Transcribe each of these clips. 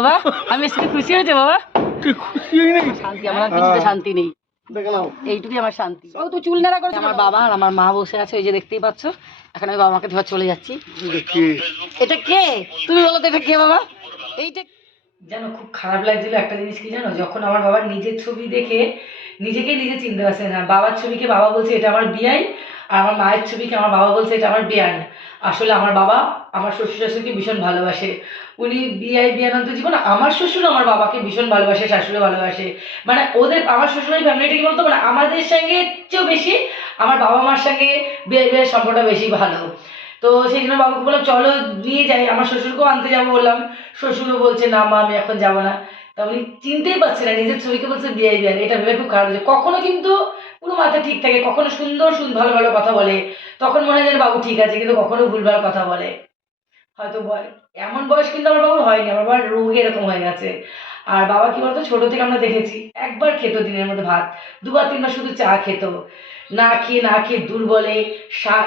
বাবা। আমি এসে খুশি হয়েছে বাবা। তুই খুশি হই নাই? শান্তি আমার আর কিছুতে শান্তি নেই। এইটুকুই আমার শান্তি। ও তো চুল নেড়া করেছে আমার বাবা আর আমার মা বসে আছে ওই যে দেখতেই পাচ্ছ। এখন আমি বাবাকে ধর চলে যাচ্ছি। এটা কে? তুমি বলো তো এটা কে বাবা? এইটা জানো খুব খারাপ লাগছিল একটা জিনিস কি জানো? যখন আমার বাবার নিজের ছবি দেখে নিজেকে নিজে চিনতে পারছে না। বাবার ছবিকে বাবা বলছে এটা আমার বিয়াই। আর আমার মায়ের ছবিকে আমার বাবা বলছে এটা আমার বিয়ান আসলে আমার বাবা আমার শ্বশুর শাশুড়িকে ভীষণ ভালোবাসে। উনি বিয়াই বিয়ানন্ত জীবন আমার শ্বশুর আমার বাবাকে ভীষণ ভালোবাসে শাশুড়ি ভালোবাসে। মানে ওদের আমার শ্বশুরের ফ্যামিলিটা কি বলতো? মানে আমাদের সঙ্গে চেয়েও বেশি, আমার বাবা মার সঙ্গে বিয়ে বিয়ের সম্পর্কটা বেশি ভালো। তো সেই জন্য বাবাকে বললাম, চলো নিয়ে যাই। আমার শ্বশুরকেও আনতে যাব বললাম। শ্বশুরও বলছে, না মা, আমি এখন যাব না। তা উনি চিনতেই পারছে না, নিজের ছবিকে বলছে বিয়ে বিয়ে এটা ভেবে খুব খারাপ হয়েছে কখনো কিন্তু পুরো মাথা ঠিক থাকে, কখনো সুন্দর সুন্দর ভালো ভালো কথা বলে। তখন মনে হয় বাবু ঠিক আছে, কিন্তু কখনো ভুলভাল কথা বলে। হয়তো এমন বয়স কিন্তু আমার বাবুর হয়নি, আমার বাবার রোগ এরকম হয়ে গেছে। আর বাবা কি বলতো, ছোট থেকে আমরা দেখেছি, একবার খেত দিনের মধ্যে ভাত, দুবার তিনবার শুধু চা খেত। না খেয়ে না খেয়ে দুর্বলে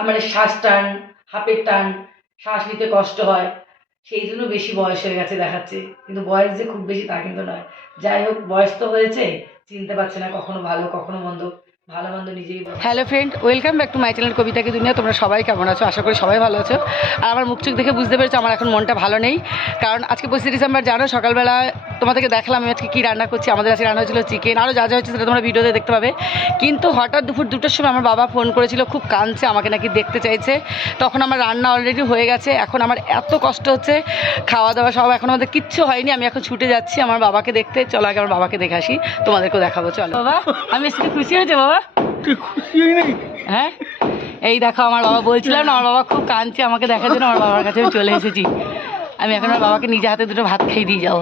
মানে শ্বাস টান, হাঁপের টান, শ্বাস নিতে কষ্ট হয়। সেই জন্য বেশি বয়স হয়ে গেছে দেখাচ্ছে। কিন্তু বয়স যে খুব বেশি তা কিন্তু নয়। যাই হোক, বয়স তো হয়েছে, চিনতে পারছে না কখনো ভালো, কখনো মন্দ। Hello friend, welcome back to my channel কবিতাকে দুনিয়া। তোমরা সবাই কেমন আছো? আশা করি সবাই ভালো আছো। আর আমার মুখ চোখ দেখে বুঝতে পেরেছ, আমার এখন মনটা ভালো নেই। কারণ আজকে পঁচিশে ডিসেম্বর, জানো সকালবেলা তোমাদেরকে দেখালাম আমি আজকে কী রান্না করছি আমাদের কাছে রান্না হয়েছিল চিকেন আরও যা যা হচ্ছে সেটা তোমরা ভিডিওতে দেখতে পাবে। কিন্তু হঠাৎ দুপুর দুটোর সময় আমার বাবা ফোন করেছিল খুব কাঁদছে আমাকে নাকি দেখতে চাইছে। তখন আমার রান্না অলরেডি হয়ে গেছে এখন আমার এত কষ্ট হচ্ছে খাওয়া দাওয়া সব এখন আমাদের কিচ্ছু হয়নি আমি এখন ছুটে যাচ্ছি আমার বাবাকে দেখতে। চলো আগে আমার বাবাকে দেখে আসি তোমাদেরকেও দেখাবো চলো। বাবা আমি এসে খুশি হয়েছে বাবা? খুশি হ্যাঁ? এই দেখো আমার বাবা বলছিলাম না আমার বাবা খুব কাঁদছে আমাকে দেখার জন্য আমার বাবার কাছে আমি চলে এসেছি। আমি এখন আমার বাবাকে নিজে হাতে দুটো ভাত খাইয়ে দিয়ে যাব।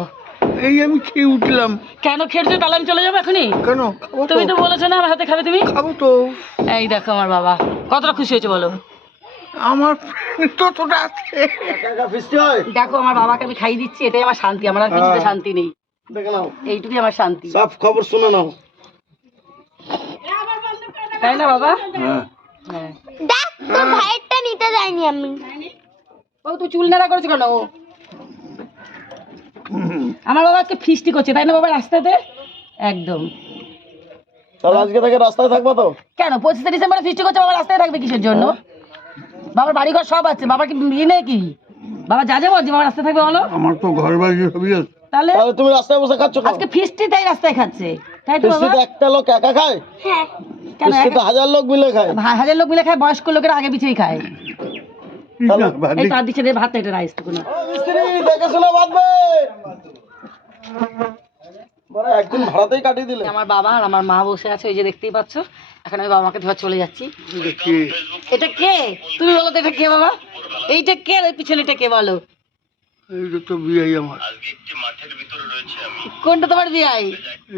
এই আমি খেয়ে উঠলাম। কেন খেয়েছো? তাহলে আমি চলে যাব এখনই? কেন? তুমি তো। বলেছ না আমার হাতে খাবে তুমি? খাব তো। এই দেখো আমার বাবা কতটা খুশি হয়েছে বলো। আমার ততটা আছে। দেখো আমার বাবাকে আমি খাইয়ে দিচ্ছি এটাই আমার শান্তি আমার আর কিছুতে হ্যাঁ। শান্তি নেই। এইটুকুই আমার শান্তি। সব খবর শুনে নাও। তাই না বাবা? হ্যাঁ। হ্যাঁ। দেখ তোর ভাইয়েরটা নিতে যাইনি আমি। ও তুই চুল নেড়া করেছ কেন ও? আমার বাবা আজকে ফিস্টি করছে তাই না বাবা রাস্তাতে? একদম। তাহলে আজকে থেকে রাস্তায় থাকব তো? কেন পঁচিশে ডিসেম্বরে ফিস্টি করছে বাবা রাস্তায় থাকবে কিসের জন্য? বাবার বাড়ি ঘর সব আছে বাবার কি বিয়ে নেই কি বাবা যা যাব যে বাবা রাস্তায় থাকবে বলো। আমার তো ঘর বাড়ি সবই আছে। তাহলে তাহলে তুমি রাস্তায় বসে খাচ্ছ আজকে ফিস্টি তাই রাস্তায় খাচ্ছে। তাই তো বাবা? একটা লোক একা খায়? হ্যাঁ। কেন হাজার লোক মিলে খায়। হাজার লোক মিলে খায় বয়স্ক লোকেরা আগে পিছিয়ে খায়। এই তার দিচ্ছে রে ভাত এটা রাইস টুকু না মিস্ত্রি দেখে বাঁধবে একদিন ভাড়াতেই কাটিয়ে দিলে। আমার বাবা আর আমার মা বসে আছে ওই যে দেখতেই পাচ্ছ। এখন আমি বাবাকে ধর চলে যাচ্ছি। এটা কে? তুমি বলো তো এটা কে বাবা? এইটা কে? আর ওই পিছনেটা কে বলো? এইটা তো বিয়াই আমার। কোনটা তোমার বিয়াই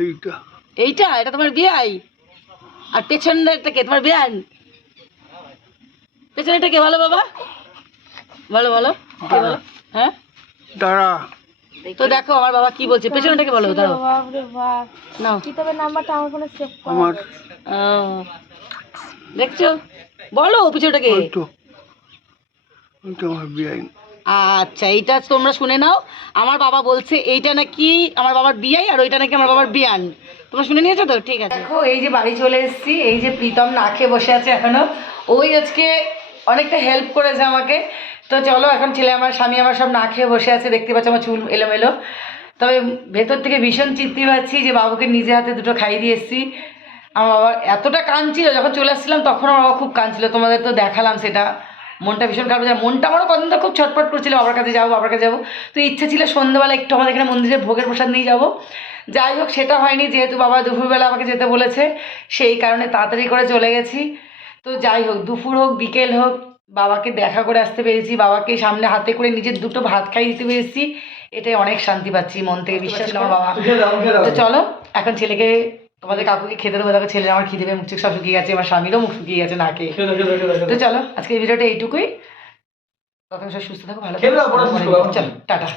এইটা। এইটা? এটা তোমার বিয়াই আর পেছনটা কে? তোমার বিয়ান? পেছনেটা কে? বলো বাবা। বলো বলো। কে বলো? হ্যাঁ? দাঁড়া। তো দেখো আমার বাবা কি বলছে। পেছনেটাকে বলো দাঁড়াও। নাও। কিতাবের নাম্বারটা আমার ফোনে সেভ আমার। দেখছ? বলো পিছনটাকে। আচ্ছা এইটা তোমরা শুনে নাও। আমার বাবা বলছে এইটা নাকি আমার বাবার বিয়াই আর ওইটা নাকি আমার বাবার বিয়ান তোমরা শুনে নিয়েছো তো? ঠিক আছে। দেখো এই যে বাড়ি চলে এসেছি। এই যে প্রীতম না খেয়ে বসে আছে এখনও। ওই আজকে অনেকটা হেল্প করেছে আমাকে। তো চলো, এখন ছেলে আমার, স্বামী আমার সব না খেয়ে বসে আছে, দেখতে পাচ্ছ আমার চুল এলোমেলো। তবে ভেতর থেকে ভীষণ চিন্তি পাচ্ছি যে বাবুকে নিজে হাতে দুটো খাইয়ে দিয়ে এসেছি। আমার বাবা এতটা কাঁদছিল, যখন চলে আসছিলাম তখন আমার বাবা খুব কাঁদছিল, তোমাদের তো দেখালাম সেটা। মনটা ভীষণ খারাপ যায়। মনটা আমারও কদিন তো খুব ছটপট করছিল, বাবার কাছে যাব, বাবার কাছে যাব। তো ইচ্ছে ছিল সন্ধ্যেবেলা একটু আমাদের এখানে মন্দিরে ভোগের প্রসাদ নিয়ে যাব। যাই হোক, সেটা হয়নি, যেহেতু বাবা দুপুরবেলা আমাকে যেতে বলেছে, সেই কারণে তাড়াতাড়ি করে চলে গেছি। তো যাই হোক, দুপুর হোক, বিকেল হোক বাবাকে দেখা করে আসতে পেরেছি বাবাকে সামনে হাতে করে নিজের দুটো ভাত খাই দিতে পেরেছি। এটাই অনেক শান্তি পাচ্ছি মন থেকে বিশ্বাস করো বাবা। তো চলো এখন ছেলেকে তোমাদের কাকুকে খেতে দেবো দেখো ছেলে আমার খিদে মুখ চোখ সব শুকিয়ে গেছে আমার স্বামীরও মুখ শুকিয়ে গেছে না খেয়ে। তো চলো আজকে ভিডিওটা এইটুকুই। তখন সব সুস্থ থাকো ভালো থাকো। চলো টাটা।